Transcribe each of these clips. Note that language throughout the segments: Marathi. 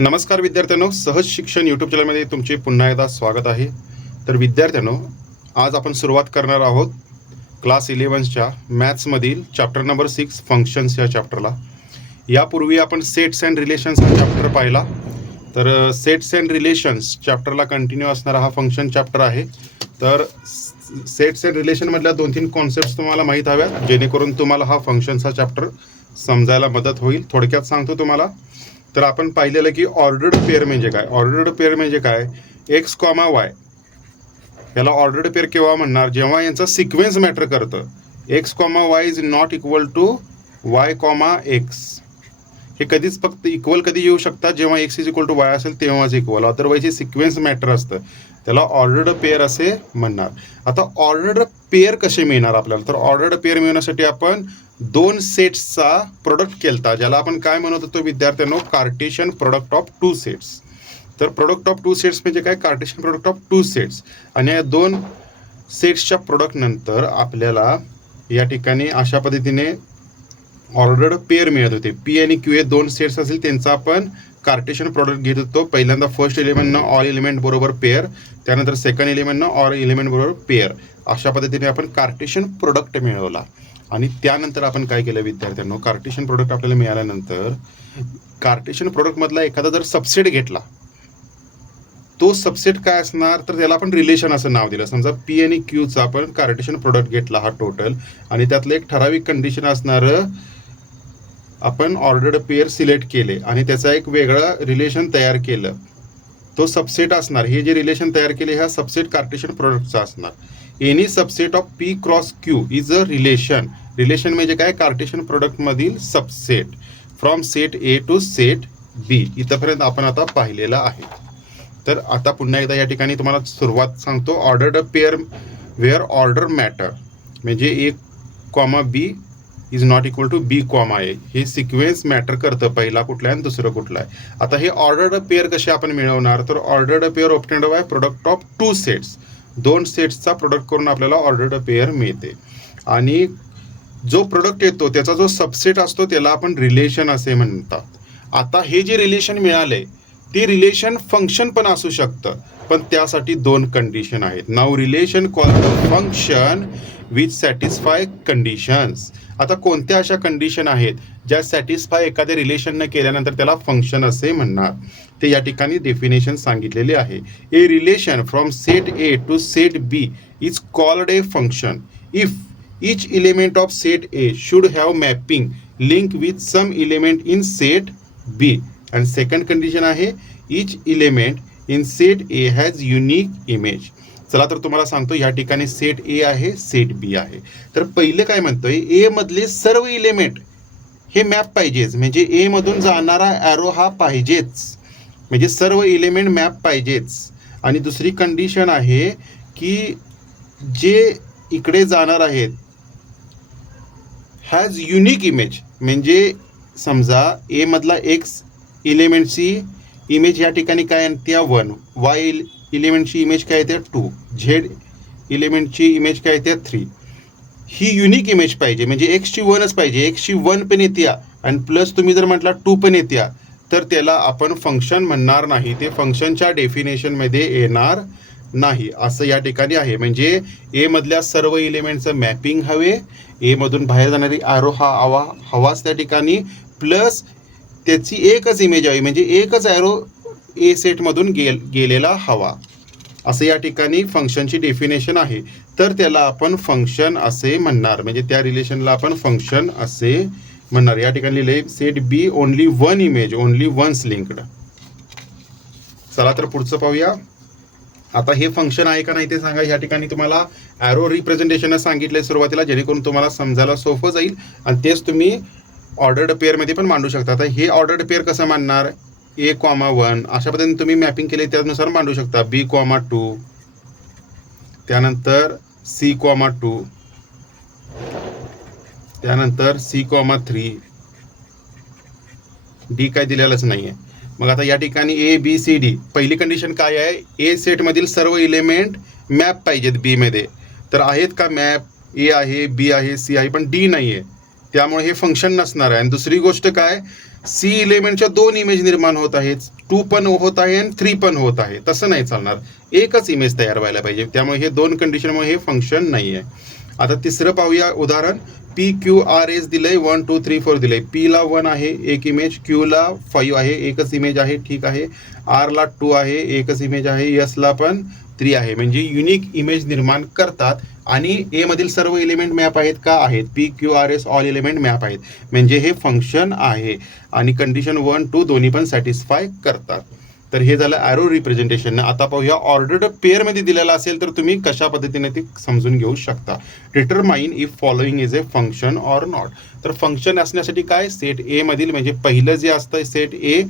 नमस्कार विद्यार्थ्यांनो, सहज शिक्षण यूट्यूब चॅनलमध्ये तुमचे पुन्हा एकदा स्वागत आहे. तर विद्यार्थ्यांनो, आज आपण सुरुवात करणार आहोत क्लास 11च्या मॅथ्समधील चॅप्टर नंबर 6 फंक्शन्स या चॅप्टरला. यापूर्वी आपण सेट्स अँड रिलेशन्स हा चॅप्टर पाहिला. तर सेट्स अँड रिलेशन्स चॅप्टरला कंटिन्यू असणारा हा फंक्शन चॅप्टर आहे. तर सेट्स अँड रिलेशनमधल्या 2-3 कॉन्सेप्ट्स तुम्हाला माहीत हव्यात, जेणेकरून तुम्हाला हा फंक्शन्स हा चॅप्टर समजायला मदत होईल. थोडक्यात सांगतो तुम्हाला. तर आपण पाहिलेलं की ऑर्डर्ड पेअर म्हणजे काय. ऑर्डर्ड पेअर म्हणजे काय, एक्स कॉमा वाय. याला ऑर्डर्ड पेअर केव्हा म्हणणार, जेव्हा यांचा सिक्वेन्स मॅटर करतं. X comma Y is not equal to Y comma X. हे कधीच फक्त इक्वल कधी येऊ शकतात, जेव्हा X is equal to Y असेल तेव्हाच इक्वल. अदरवाईज हे सिक्वेन्स मॅटर असतं, त्याला ऑर्डर्ड पेअर असे म्हणणार. आता ऑर्डर्ड पेअर कसे मिळणार आपल्याला, तर ऑर्डर्ड पेअर मिळवण्यासाठी आपण 2 सेट्सचा प्रोडक्ट केलता, ज्याला आपण काय म्हणत होतो विद्यार्थ्यांनो, कार्टेशियन प्रोडक्ट ऑफ 2 सेट्स. तर प्रोडक्ट ऑफ 2 सेट्स म्हणजे काय, कार्टेशियन प्रोडक्ट ऑफ 2 सेट्स. आणि या 2 सेट्सच्या प्रोडक्ट नंतर आपल्याला या ठिकाणी अशा पद्धतीने ऑर्डर्ड पेअर मिळत होते. पी आणि क्यू हे 2 सेट्स असतील, त्यांचा आपण कार्टेशियन प्रोडक्ट घेत होतो. पहिल्यांदा फर्स्ट एलिमेंटनं ऑल एलिमेंट बरोबर पेअर, त्यानंतर सेकंड एलिमेंटनं ऑल एलिमेंट बरोबर पेअर. अशा पद्धतीने आपण कार्टेशियन प्रोडक्ट मिळवला. आणि त्यानंतर आपण काय केलं विद्यार्थ्यांनो, कार्टेशियन प्रोडक्ट आपल्याला मिळाल्यानंतर कार्टेशियन प्रोडक्टमधला एखादा जर सबसेट घेतला, तो सबसेट काय असणार, तर त्याला आपण रिलेशन असं नाव दिलं. समजा पी आणि क्यूचा आपण कार्टेशियन प्रोडक्ट घेतला हा टोटल, आणि त्यातलं एक ठराविक कंडिशन असणारं आपण ऑर्डर्ड पेअर सिलेक्ट केले आणि त्याचा एक वेगळं रिलेशन तयार केलं. तो सबसेट असणार. हे जे रिलेशन तयार केले ह्या सबसेट कार्टेशियन प्रोडक्टचा असणार. Any subset of P cross Q is a relation. Relation म्हणजे काय, कार्टेशियन प्रोडक्ट मधील subset from set A to set B. इथपर्यंत आपण आता पाहिलेलं आहे. तर आता पुन्हा एकदा या ठिकाणी तुम्हाला सुरुवात सांगतो. Ordered pair where order matter म्हणजे A comma B is not equal to B comma A. हे सिक्वेन्स मॅटर करतं, पहिला कुठला आहे आणि दुसरं कुठला आहे. आता हे ऑर्डर्ड पेअर कसे आपण मिळवणार, तर ordered pair obtained by product of 2 sets. 2 सेट्सचा प्रोडक्ट करून आपल्याला ऑर्डर्ड पेअर मिळते. आणि जो प्रोडक्ट येतो त्याचा जो सबसेट असतो त्याला आपण रिलेशन असे म्हणतात. आता हे जे रिलेशन मिळाले ते रिलेशन फंक्शन पण असू शकतं, पण त्यासाठी 2 कंडिशन आहेत. Now relation called function which satisfy conditions. आता कोणत्या अशा कंडिशन आहेत ज्या सॅटिस्फाय एखाद्या रिलेशन न केल्यानंतर त्याला फंक्शन असे म्हणणार, ते या ठिकाणी डेफिनेशन सांगितलेले आहे. A relation from set A to set B is called a function if each element of set A should have mapping link with some element in set B. And second condition आहे each element in set A has unique image. चला तर तुम्हाला सांगतो, या ठिकाणी सेट ए आहे, सेट बी आहे. तर पहिले काय म्हणतोय, ए मधले सर्व इलेमेंट हे मॅप पाहिजेच, म्हणजे ए मधून जाणारा ॲरो हा पाहिजेच, म्हणजे सर्व इलेमेंट मॅप पाहिजेच. आणि दुसरी कंडिशन आहे की जे इकडे जाणार आहेत हॅज युनिक इमेज, म्हणजे समजा ए मधला एक्स इलेमेंटची इमेज या ठिकाणी काय येते 1, वाय इलेमेंटची इमेज काय येते 2, झेड इलेमेंटची इमेज काय येते 3. ही युनिक इमेज पाहिजे, म्हणजे एक्सची 1च पाहिजे. एक्सची 1 पण येते आणि प्लस तुम्ही जर म्हटला 2 पण येते, तर त्याला आपण फंक्शन म्हणणार नाही, ते फंक्शनच्या डेफिनेशनमध्ये येणार नाही, असं या ठिकाणी आहे. म्हणजे ए मधल्या सर्व इलेमेंटचं मॅपिंग हवे, ए मधून बाहेर जाणारी ॲरो हा हवाच त्या ठिकाणी, प्लस त्याची एकच इमेज हवी, म्हणजे एकच ॲरो ए सेटमधून गेलेला हवा, असं या ठिकाणी फंक्शनची डेफिनेशन आहे. तर त्याला आपण फंक्शन असे म्हणणार, म्हणजे त्या रिलेशनला आपण फंक्शन असे म्हणणार. या ठिकाणी लिहिले set B only 1 image, only once linked. चला तर पुढचं पाहूया. आता हे फंक्शन आहे का नाही ते सांगा. या ठिकाणी तुम्हाला ॲरो रिप्रेझेंटेशन सांगितलंय सुरुवातीला, जेणेकरून तुम्हाला समजायला सोपं जाईल आणि तेच तुम्ही ऑर्डर्ड पेअरमध्ये पण मांडू शकता. आता हे ऑर्डर्ड पेअर कसं मांडणार, ए कॉमा 1 अशा पद्धतीने तुम्ही मॅपिंग केले त्यानुसार मांडू शकता. बी कॉमा 2, त्यानंतर सी कॉमा 2, त्यानंतर सी कॉमा 3, डी काय दिलेलंच नाही आहे. मग आता या ठिकाणी ए बी सी डी, पहिली कंडिशन काय आहे, ए सेटमधील सर्व इलेमेंट मॅप पाहिजेत बी मध्ये. तर आहेत का मॅप, ए आहे, बी आहे, सी आहे, पण डी नाही आहे, त्यामुळे हे फंक्शन नसणार आहे. आणि दुसरी गोष्ट काय, सी इलेमेंटच्या 2 इमेज निर्माण होत आहेत, 2 पण होत आहे आणि 3 पण होत आहे, तसं नाही चालणार, एकच इमेज तयार व्हायला पाहिजे. त्यामुळे हे 2 कंडिशनमुळे हे फंक्शन नाही आहे. आता तिसरं पाहूया उदाहरण. पी क्यू आर एस दिलंय, 1 2 3 4 दिलंय. पी ला 1 आहे एक इमेज, क्यू ला 5 आहे एकच इमेज आहे, ठीक आहे. आर ला 2 आहे एकच इमेज आहे, एस ला पण 3 आहे. म्हणजे युनिक इमेज निर्माण करतात. आणि ए मधील सर्व एलिमेंट मॅप आहेत का? आहेत. P Q R S all element map आहेत, म्हणजे हे फंक्शन आहे. आणि कंडिशन 1 2 दोन्ही पण सॅटिस्फाय करतात. तर हे झालं ॲरो रिप्रेझेंटेशन. आता पाहूया ऑर्डर्ड पेअरमध्ये दिलेला असेल तर तुम्ही कशा पद्धतीने ते समजून घेऊ शकता. Determine if following is a function or not. तर फंक्शन असण्यासाठी काय, सेट ए मधील म्हणजे पहिलं जे असतं सेट ए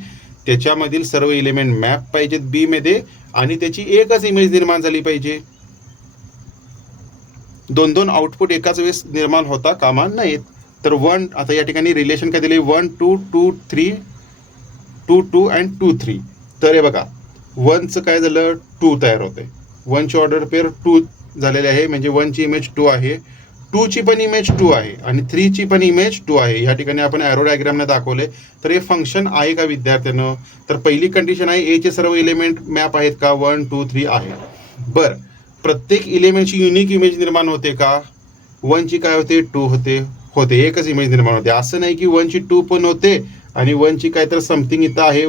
त्याच्यामधील सर्व एलिमेंट मॅप पाहिजेत बी मध्ये, आणि त्याची एकच इमेज निर्माण झाली पाहिजे. 2 आउटपुट एकाच वेळेस निर्माण होता कामा नाहीत. तर 1 आता या ठिकाणी रिलेशन काय दिले, 1 2 2 3 2 2 अँड 2 3. तर हे बघा 1चं काय झालं, 2 तयार होते. 1ची ऑर्डर पेअर 2 झालेले आहे, म्हणजे 1ची इमेज 2 आहे, 2ची पण इमेज 2 आहे आणि 3ची पण इमेज 2 आहे. या ठिकाणी आपण ॲरो डायग्रामने दाखवले. तर हे फंक्शन आहे का विद्यार्थ्यांनो? तर पहिली कंडिशन आहे एचे सर्व एलिमेंट मॅप आहेत का, 1 2 3 आहे. बर, प्रत्येक एलिमेंटची युनिक इमेज निर्माण होते का? 1ची काय होते, 2 होते एकच इमेज निर्माण होते. असं नाही की 1ची 2 पण होते आणि 1ची काय तर समथिंग इथं आहे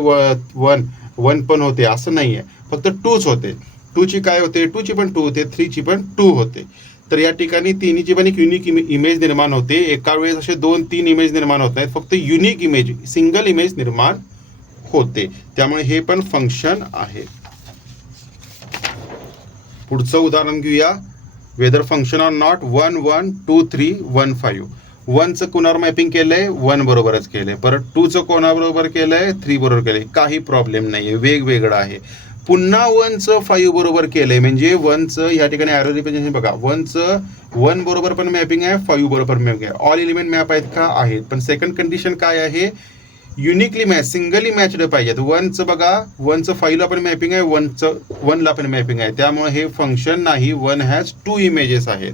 1 पण होते, असं नाही आहे. फक्त 2च होते. 2ची काय होते, 2ची पण 2 होते, 3ची पण 2 होते. तर या ठिकाणी तिन्हीची पण एक युनिक इमेज निर्माण होते. एका वेळेस असे 2-3 इमेज निर्माण होत नाहीत, फक्त युनिक इमेज सिंगल इमेज निर्माण होते. त्यामुळे हे पण फंक्शन आहे. पुढचं उदाहरण घेऊया. Whether function or not 1 1 2 3 1 5. 1चं कोणावर मॅपिंग केलंय, 1 बरोबरच केलंय. परत 2चं कोणाबरोबर केलंय, 3 बरोबर केलंय. काही प्रॉब्लेम नाहीये, वेगवेगळं आहे. पुन्हा 1चं 5 बरोबर केलंय, म्हणजे 1चं या ठिकाणी ॲरो रिप्रेझेंटेशन बघा, 1चं 1 बरोबर पण मॅपिंग आहे, 5 बरोबर मॅपिंग आहे. ऑल एलिमेंट मॅप आहेत का? आहेत. पण सेकंड कंडिशन काय आहे, युनिकली मॅच सिंगली मॅचड पाहिजेत. 1चं बघा, 1चं 5ला पण मॅपिंग आहे, 1ला पण मॅपिंग आहे. त्यामुळे हे फंक्शन नाही. 1 हॅज 2 इमेजेस आहेत.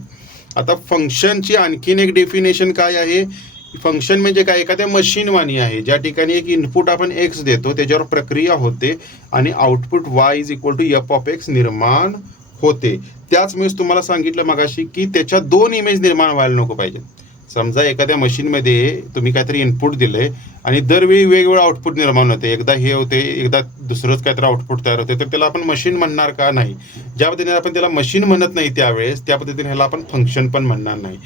आता फंक्शनची आणखीन एक डेफिनेशन काय आहे, फंक्शन म्हणजे काय, एखाद्या मशीन वाणी आहे, ज्या ठिकाणी एक इनपुट आपण एक्स देतो, त्याच्यावर प्रक्रिया होते आणि output Y is equal to F of X निर्माण होते. त्याच वेळेस तुम्हाला सांगितलं मगाशी की त्याच्या 2 इमेज निर्माण व्हायला नको पाहिजे. समजा एखाद्या मशीनमध्ये तुम्ही काहीतरी इनपुट दिलंय आणि दरवेळी वेगवेगळं आउटपुट निर्माण होते, एकदा हे होते, एकदा दुसरंच काहीतरी आउटपुट तयार होते, तर त्याला आपण मशीन म्हणणार का? नाही. ज्या पद्धतीने आपण त्याला मशीन म्हणत नाही त्यावेळेस, त्या पद्धतीने ह्याला आपण फंक्शन पण म्हणणार नाही.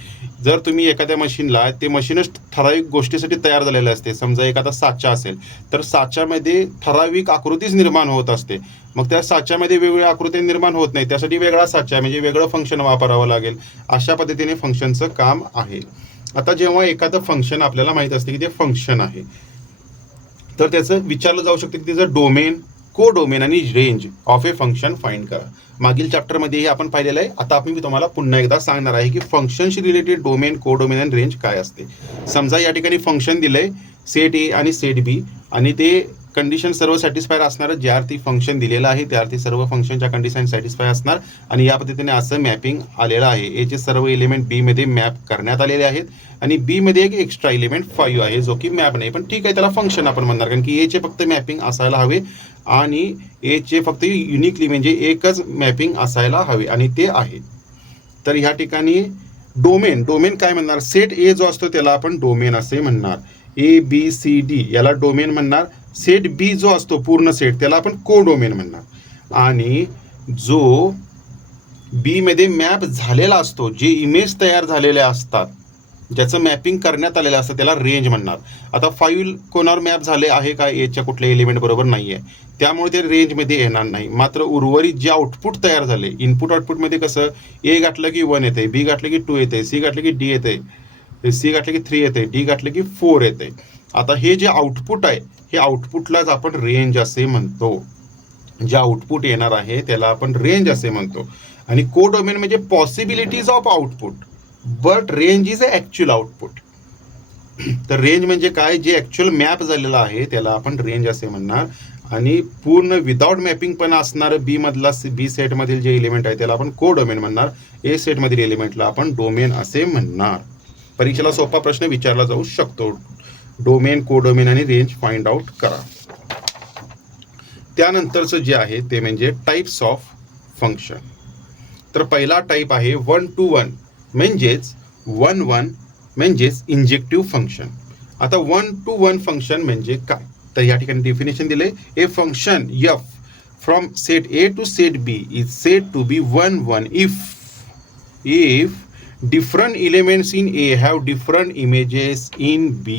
जर तुम्ही एखाद्या मशीनला, ते मशीनच ठराविक गोष्टीसाठी तयार झालेलं असते. समजा एखादा साचा असेल तर साच्यामध्ये ठराविक आकृतीच निर्माण होत असते. मग त्या साच्यामध्ये वेगवेगळ्या आकृती निर्माण होत नाही, त्यासाठी वेगळा साचा म्हणजे वेगळं फंक्शन वापरावं लागेल. अशा पद्धतीने फंक्शनचं काम आहे. आता जेव्हा एखादं फंक्शन आपल्याला माहित असते की ते फंक्शन आहे, तर त्याचं विचारलं जाऊ शकतं की त्याचं डोमेन, को डोमेन आणि range of a function find करा. मागील चॅप्टरमध्येही आपण पाहिलेलं आहे. आता मी तुम्हाला पुन्हा एकदा सांगणार आहे की फंक्शनशी रिलेटेड डोमेन, को डोमेन आणि रेंज काय असते. समजा या ठिकाणी फंक्शन दिलंय सेट ए आणि सेट बी, आणि ते कंडिशन सर्व सॅटिस्फाय असणार. ज्यावरती फंक्शन दिलेलं आहे त्यावरती सर्व फंक्शनच्या कंडिशन सॅटिस्फाय असणार. आणि या पद्धतीने असं मॅपिंग आलेलं आहे. एचे सर्व एलिमेंट बी मध्ये मॅप करण्यात आलेले आहेत आणि बी मध्ये एक एक्स्ट्रा एलिमेंट 5 आहे जो की मॅप नाही, पण ठीक आहे, त्याला फंक्शन आपण म्हणणार, कारण की एचे फक्त मॅपिंग असायला हवे आणि एचे फक्त युनिकली म्हणजे एकच मॅपिंग असायला हवे आणि ते आहे. तर ह्या ठिकाणी डोमेन काय म्हणणार, सेट ए जो असतो त्याला आपण डोमेन असे म्हणणार. ए बी सी डी याला डोमेन म्हणणार. सेट बी जो असतो पूर्ण सेट त्याला आपण को डोमेन म्हणणार. आणि जो बी मध्ये मॅप झालेला असतो, जे इमेज तयार झालेले असतात, ज्याचं मॅपिंग करण्यात आलेलं असतं, त्याला रेंज म्हणणार. आता 5 कोणावर मॅप झाले आहे का, एच्या कुठल्या एलिमेंट बरोबर नाहीये, त्यामुळे ते रेंजमध्ये येणार नाही. मात्र उर्वरित जे आउटपुट तयार झाले, इनपुट आउटपुटमध्ये कसं, ए घातलं की 1 येते, बी घातलं की 2 येते, सी घातलं की डी येते, सी घातलं की 3 येते, डी घातलं की 4 येते. आता हे जे आउटपुट आहे, हे आउटपुटलाच आपण रेंज असे म्हणतो. जे आउटपुट येणार आहे त्याला आपण रेंज असे म्हणतो. आणि को डोमेन म्हणजे possibilities of output, but range is a actual output. तर रेंज म्हणजे काय, जे ॲक्च्युअल मॅप झालेलं आहे त्याला आपण रेंज असे म्हणणार. आणि पूर्ण विदाउट मॅपिंग पण असणारं बी मधला, बी सेटमधील जे एलिमेंट आहे त्याला आपण को डोमेन म्हणणार. ए सेटमधील एलिमेंटला आपण डोमेन असे म्हणणार. परीक्षेला सोपा प्रश्न विचारला जाऊ शकतो. डोमेन, कोडोमेन आणि रेंज फाइंड आउट करा. त्यानंतरचं जे आहे ते म्हणजे टाईप्स ऑफ फंक्शन. तर पहिला टाईप आहे 1 to 1 म्हणजेच 1 1 म्हणजेच इंजेक्टिव्ह फंक्शन. आता 1 to 1 फंक्शन म्हणजे काय, तर या ठिकाणी डेफिनेशन दिले, a function F from set A to set B is said to be 1 1 if different elements in A have different images in B.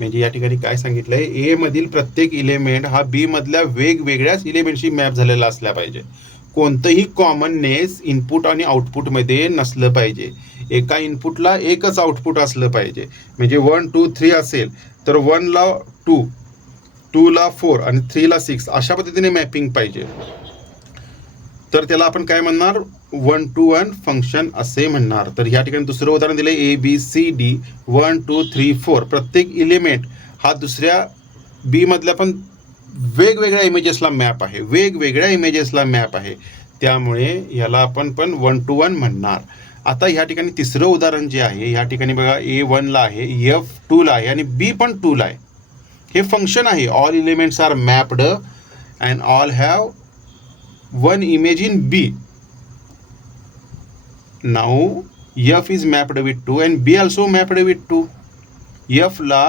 म्हणजे या ठिकाणी काय सांगितलंय, ए मधील प्रत्येक इलेमेंट हा बी मधल्या वेगवेगळ्याच इलेमेंटशी मॅप झालेला असला पाहिजे. कोणतंही कॉमननेस इनपुट आणि आउटपुटमध्ये नसलं पाहिजे. एका इनपुटला एकच आउटपुट असलं पाहिजे. म्हणजे 1 2 3 असेल तर 1 ला 2, 2 ला 4 आणि 3 ला 6 अशा पद्धतीने मॅपिंग पाहिजे. तर त्याला आपण काय म्हणणार, 1 to 1 फंक्शन असे म्हणणार. तर या ठिकाणी दुसरं उदाहरण दिले, ए बी सी डी 1 2 3 4 प्रत्येक इलेमेंट हा दुसऱ्या बी मधल्या पण वेगवेगळ्या इमेजेसला मॅप आहे, वेगवेगळ्या इमेजेसला मॅप आहे. त्यामुळे याला आपण पण 1 to 1 म्हणणार. आता ह्या ठिकाणी तिसरं उदाहरण जे आहे, ह्या ठिकाणी बघा ए 1 ला आहे, एफ 2 ला आहे आणि बी पण 2 ला आहे. हे फंक्शन आहे, all elements are mapped and all have one image in B. Now F is mapped with 2 and B also mapped with 2. F ला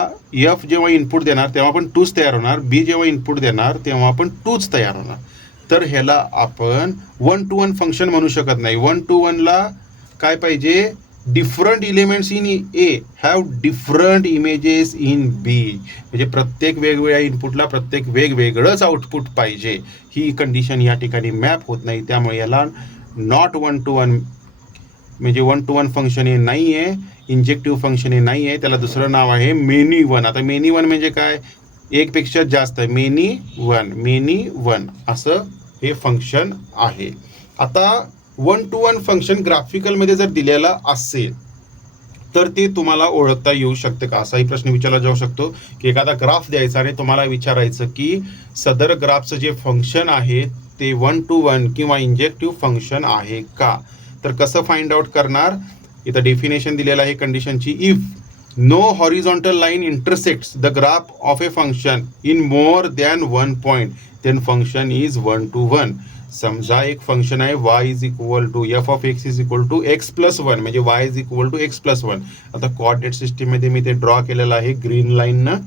F जेव्हा इनपुट देणार तेव्हा पण 2च तयार होणार, B जेव्हा इनपुट देणार तेव्हा पण 2च तयार होणार. तर ह्याला आपण 1 to 1 फंक्शन म्हणू शकत नाही. 1 to 1 ला काय पाहिजे, different elements in A have different images in B. म्हणजे प्रत्येक वेगवेगळ्या इनपुटला प्रत्येक वेगवेगळंच आउटपुट पाहिजे. ही कंडिशन या ठिकाणी मॅप होत नाही, त्यामुळे याला नॉट 1 to 1 म्हणजे 1 to 1 फंक्शन हे नाही आहे, इंजेक्टिव्ह फंक्शन हे नाही आहे. त्याला दुसरं नाव आहे मेनी वन. आता मेनी वन म्हणजे काय, एकपेक्षा जास्त, मेनी वन असं हे फंक्शन आहे. आता 1 to 1 फंक्शन ग्राफिकलमध्ये जर दिलेला असेल तर ते तुम्हाला ओळखता येऊ शकते का, असाही प्रश्न विचारला जाऊ शकतो. की एखादा ग्राफ द्यायचा आणि तुम्हाला विचारायचं की सदर ग्राफचं जे फंक्शन आहे ते 1 to 1 किंवा इंजेक्टिव्ह फंक्शन आहे का. तर कसं फाइंड आउट करणार, इथं डेफिनेशन दिलेलं आहे कंडिशनची, if no horizontal line intersects the graph of a function in more than 1 point then function is 1 to 1. समजा एक फंक्शन आहे y is equal to F of X is equal to X plus 1 म्हणजे y is equal to X plus 1. आता कोऑर्डिनेट सिस्टीममध्ये मी ते ड्रॉ केलेलं आहे ग्रीन लाईननं.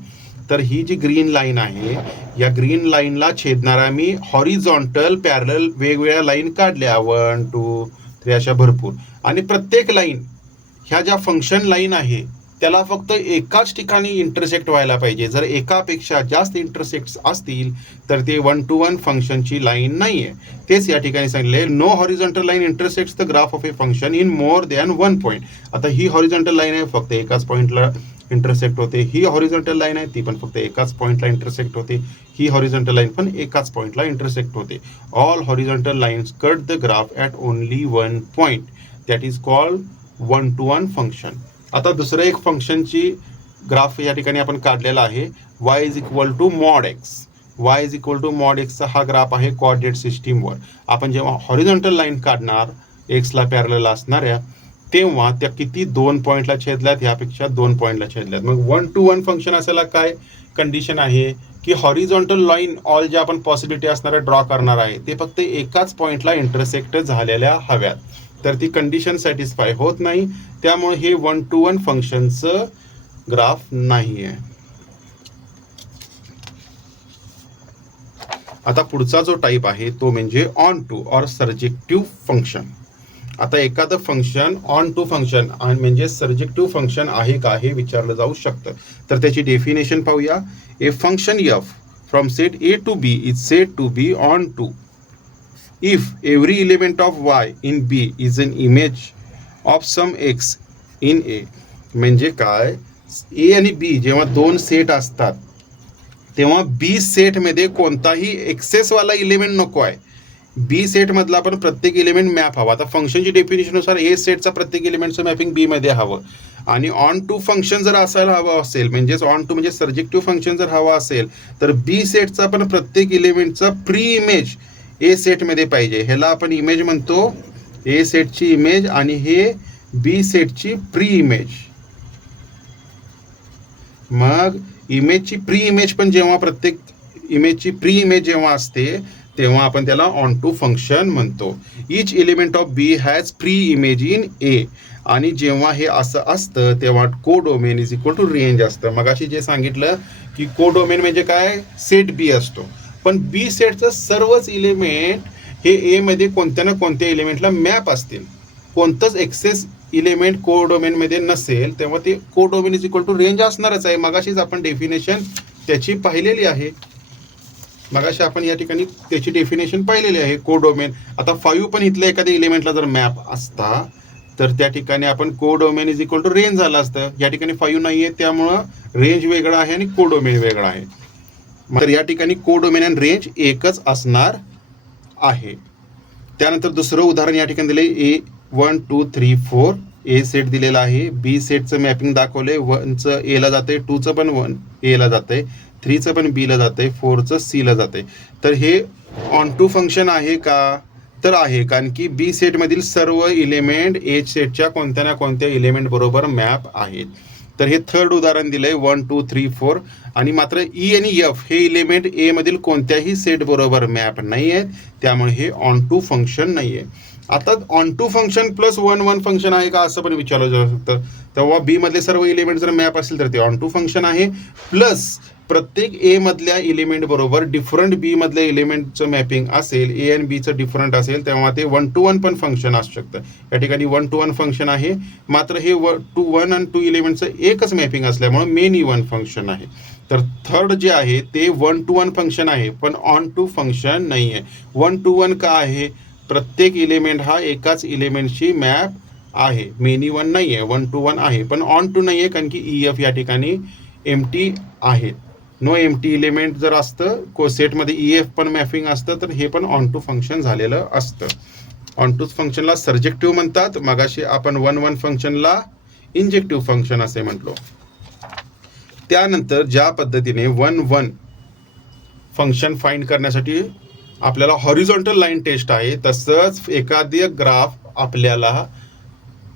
तर ही जी ग्रीन लाईन आहे, या ग्रीन लाईनला छेदणारा मी हॉरिझॉन्टल पॅरलल वेगवेगळ्या लाईन काढल्या 1 2 3 अशा भरपूर. आणि प्रत्येक लाईन ह्या ज्या फंक्शन लाईन आहे त्याला फक्त एकाच ठिकाणी इंटरसेक्ट व्हायला पाहिजे. जर एकापेक्षा जास्त इंटरसेक्ट्स असतील तर ते 1 to 1 फंक्शनची लाईन नाही आहे. तेच या ठिकाणी सांगितले, no horizontal line intersects the graph of a function in more than 1 point. आता ही हॉरिझॉन्टल लाईन आहे, फक्त एकाच पॉईंटला इंटरसेक्ट होते. ही हॉरिझॉन्टल लाईन आहे, ती पण फक्त एकाच पॉईंटला इंटरसेक्ट होते. ही हॉरिझॉन्टल लाईन पण एकाच पॉईंटला इंटरसेक्ट होते. All horizontal lines cut the graph at only 1 point, that is called 1 to 1 function. आता दुसरं एक फंक्शनची ग्राफ या ठिकाणी आपण काढलेला आहे, y is equal to mod X. y is equal to mod एक्सचा हा ग्राफ आहे कोऑर्डिनेट सिस्टीमवर. आपण जेव्हा हॉरिझॉन्टल लाईन काढणार एक्सला पॅरलल असणाऱ्या, तेव्हा त्या किती 2 पॉईंटला छेदल्यात, यापेक्षा 2 पॉईंटला छेदल्यात. मग 1 to 1 फंक्शन असायला काय कंडिशन आहे की हॉरिझॉन्टल लाईन ऑल ज्या आपण पॉसिबिलिटी असणाऱ्या ड्रॉ करणार आहे ते फक्त एकाच पॉईंटला इंटरसेक्ट झालेल्या हव्यात. तर ती कंडिशन सॅटिस्फाय होत नाही, त्यामुळे हे 1 to 1 फंक्शनचं ग्राफ नाही आहे. आता पुढचा जो टाईप आहे तो म्हणजे ऑन टू ऑर सर्जेक्टिव्ह फंक्शन. आता एखादं फंक्शन ऑन टू फंक्शन म्हणजे सर्जेक्टिव्ह फंक्शन आहे का हे विचारलं जाऊ शकतं. तर त्याची डेफिनेशन पाहूया. A function F from set A to B is said to be onto if every element of y in B is an image of some x in A. म्हणजे काय, A आणि B जेव्हा दोन सेट असतात तेव्हा B सेटमध्ये कोणताही एक्सेसवाला इलेमेंट नको आहे. B सेटमधला पण प्रत्येक इलेमेंट मॅप हवा. आता फंक्शनची डेफिनेशननुसार A सेटचा प्रत्येक इलेमेंटचं मॅपिंग B मध्ये हवं. आणि ऑन टू फंक्शन जर असायला हवं असेल, म्हणजेच ऑन टू म्हणजे सर्जेक्टिव्ह फंक्शन जर हवं असेल तर B सेटचा पण प्रत्येक इलेमेंटचा प्री इमेज ए सेटमध्ये पाहिजे. ह्याला आपण इमेज म्हणतो, ए सेटची इमेज आणि हे बी सेटची प्री इमेज. मग इमेजची प्री इमेज पण जेव्हा प्रत्येक इमेजची प्री इमेज जेव्हा असते तेव्हा आपण त्याला ऑन टू फंक्शन म्हणतो. Each element of B has preimage in A. आणि जेव्हा हे असं असतं तेव्हा codomain is equal to range असतं. मगाशी जे सांगितलं की कोडोमेन म्हणजे काय, सेट बी असतो, पण बी सेटचं सर्वच इलिमेंट हे ए मध्ये कोणत्या ना कोणत्या इलिमेंटला मॅप असतील. कोणतंच एक्सेस इलिमेंट कोडोमेनमध्ये नसेल तेव्हा ते codomain is equal to range असणारच आहे. मगाशीच आपण डेफिनेशन त्याची पाहिलेली आहे. मगाशी आपण या ठिकाणी त्याची डेफिनेशन पाहिलेली आहे कोडोमेन. आता 5 पण इथल्या एखाद्या इलिमेंटला जर मॅप असता तर त्या ठिकाणी आपण codomain is equal to range झालं असतं. या ठिकाणी 5 नाही आहे त्यामुळं रेंज वेगळा आहे आणि कोडोमेन वेगळा आहे. तर या ठिकाणी कोडोमेन आणि रेंज एकच असणार आहे. त्यानंतर दुसरं उदाहरण या ठिकाणी दिले ए 1 2 3 4 ए सेट दिलेला आहे. बी सेटचं मॅपिंग दाखवलंय. 1चं एला जाते, 2चं पण 1 एला जाते, 3चं पण बीला जाते, 4चं सीला जाते. तर हे ऑन टू फंक्शन आहे का, तर आहे, कारण की बी सेटमधील सर्व इलिमेंट ए सेटच्या कोणत्या ना कोणत्या इलिमेंट बरोबर मॅप आहेत. तर हे थर्ड उदाहरण दिलंय 1 2 3 4. आणि मात्र ई आणि एफ हे इलिमेंट ए मधील कोणत्याही सेट बरोबर मॅप नाही आहेत, त्यामुळे हे ऑन टू फंक्शन नाही आहे. आता onto function plus 1 1 function आहे का असं पण विचारलं जाऊ शकतं. तेव्हा बी मधले सर्व इलिमेंट जर मॅप असेल तर ते ऑन टू फंक्शन आहे. प्लस प्रत्येक ए मधल्या इलिमेंट बरोबर डिफरंट बी मधल्या इलिमेंटचं मॅपिंग असेल, ए आणि बीचं डिफरंट असेल, तेव्हा ते 1 to 1 पण फंक्शन असू शकतं. या ठिकाणी 1 to 1 फंक्शन आहे. मात्र हे 1 to 1 आणि 2 इलिमेंटचं एकच मॅपिंग असल्यामुळे मेनी 1 फंक्शन आहे. तर थर्ड जे आहे ते 1 to 1 फंक्शन आहे पण ऑन टू फंक्शन नाही आहे. 1 to 1 का आहे, प्रत्येक इलिमेंट हा एकाच इलिमेंटची मॅप आहे. मेनी 1 नाही आहे, 1 to 1 आहे, पण ऑन टू नाही आहे कारण की ई एफ या ठिकाणी एम्प्टी आहे. नो एम्प्टी इलिमेंट जर असतं को सेटमध्ये ई एफ पण मॅपिंग असतं तर हे पण ऑन टू फंक्शन झालेलं असतं. ऑन टू फंक्शनला सर्जेक्टिव्ह म्हणतात. मगाशी आपण 1 1 फंक्शनला इंजेक्टिव्ह फंक्शन असे म्हटलो. त्यानंतर ज्या पद्धतीने 1 1 फंक्शन फाइंड करण्यासाठी आपल्याला हॉरिझॉन्टल लाईन टेस्ट आहे, तसंच एखादी ग्राफ आपल्याला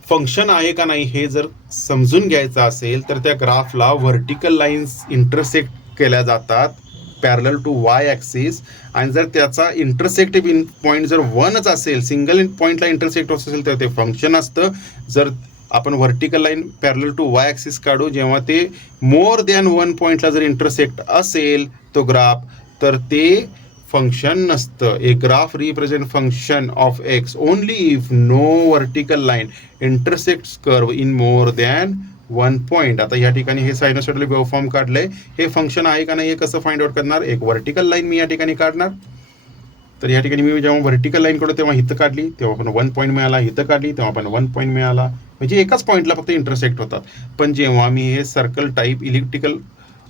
फंक्शन आहे का नाही हे जर समजून घ्यायचं असेल तर त्या ग्राफला व्हर्टिकल लाईन्स इंटरसेक्ट केल्या जातात पॅरलल टू वाय ॲक्सिस. आणि जर त्याचा इंटरसेक्ट पॉईंट जर 1च असेल, सिंगल पॉईंटला इंटरसेक्ट असेल तर ते फंक्शन असतं. जर आपण vertical line parallel to Y axis काढू जेव्हा ते मोर दॅन 1 पॉईंटला जर इंटरसेक्ट असेल तो ग्राफ तर ते फंक्शन नसतं. A graph represent function of X only if no vertical line intersects curve in more than 1 point. आता या ठिकाणी हे सायनोसॉइडल वेव्हफॉर्म काढलंय, हे फंक्शन आहे का नाही हे कसं फाइंड आउट करणार, एक व्हर्टिकल लाईन मी या ठिकाणी काढणार. तर या ठिकाणी मी जेव्हा व्हर्टिकल लाईन काढतो तेव्हा इथं काढली तेव्हा पण 1 पॉईंट मिळाला, इथं काढली तेव्हा पण 1 पॉईंट मिळाला, म्हणजे एकाच पॉईंटला फक्त इंटरसेक्ट होतात. पण जेव्हा मी हे सर्कल टाईप इलिप्टिकल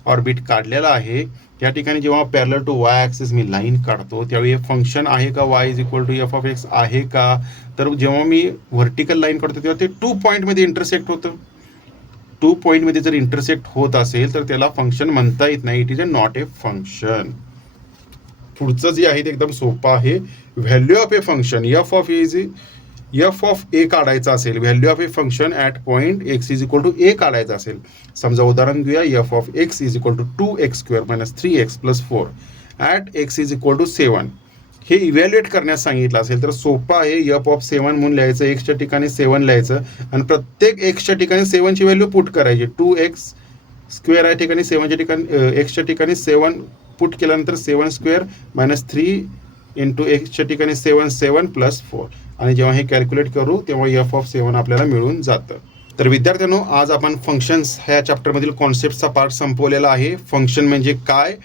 ऑर्बिट काढलेला आहे या ठिकाणी जेव्हा पॅरलल टू वाय ॲक्सिस मी लाईन काढतो त्यावेळी हे फंक्शन आहे का Y is equal to F of X आहे का, तर जेव्हा मी व्हर्टिकल लाईन काढतो तेव्हा ते 2 पॉईंटमध्ये इंटरसेक्ट होतं. 2 पॉईंटमध्ये जर इंटरसेक्ट होत असेल तर त्याला फंक्शन म्हणता येत नाही, it is a not a function. पुढचं जे आहे ते एकदम सोपं आहे. Value of a function F of A काढायचं असेल, value of a function at point X is equal to A काढायचं असेल. समजा उदाहरण घेऊया, F of X is equal to 2x² - 3x + 4 at X is equal to 7. हे इव्हॅल्युएट करण्यास सांगितलं असेल तर सोपं आहे. एफ ऑफ 7 म्हणून लिहायचं, एक्सच्या ठिकाणी 7 लिहायचं आणि प्रत्येक एक्सच्या ठिकाणी 7ची व्हॅल्यू पुट करायची. 2x² या ठिकाणी 7च्या ठिकाणी एक्सच्या ठिकाणी 7 पुट केल्यानंतर 7² - 3 इंटू एक्सच्या ठिकाणी 7 7 + 4 आणि जेव्हा हे कॅल्क्युलेट करू तेव्हा एफ ऑफ 7 आपल्याला मिळून जातं. तर विद्यार्थ्यांनो आज आपण फंक्शन्स ह्या चॅप्टरमधील कॉन्सेप्टचा पार्ट संपवलेला आहे. फंक्शन म्हणजे काय,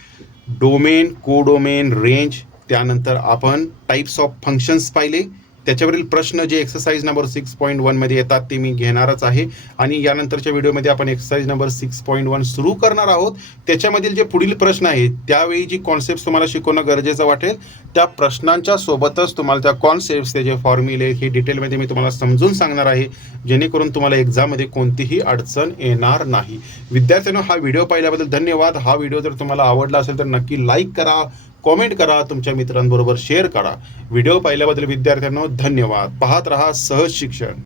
डोमेन, कोडोमेन, रेंज, त्यानंतर आपण टाईप्स ऑफ फंक्शन्स पाहिले, त्याच्यावरील प्रश्न जे एक्सरसाइज नंबर 6.1 मध्ये येतात ते मी घेणारच आहे. आणि यानंतरच्या व्हिडिओमध्ये आपण एक्सरसाइज नंबर 6.1 सुरू करणार आहोत. त्याच्यामधील जे पुढील प्रश्न आहेत त्यावेळी जी कॉन्सेप्ट तुम्हाला शिकवणं गरजेचं वाटेल त्या प्रश्नांच्या सोबतच तुम्हाला त्या कॉन्सेप्ट, त्याचे फॉर्म्युले हे डिटेलमध्ये मी तुम्हाला समजून सांगणार आहे, जेणेकरून तुम्हाला एक्झाममध्ये कोणतीही अडचण येणार नाही. विद्यार्थ्यांनो हा व्हिडिओ पाहिल्याबद्दल धन्यवाद. हा व्हिडिओ जर तुम्हाला आवडला असेल तर नक्की लाईक करा, कॉमेंट करा, तुमच्या मित्रांबरोबर शेअर करा. व्हिडिओ पाहिल्याबद्दल विद्यार्थ्यांनो धन्यवाद. पाहत रहा सहज शिक्षण.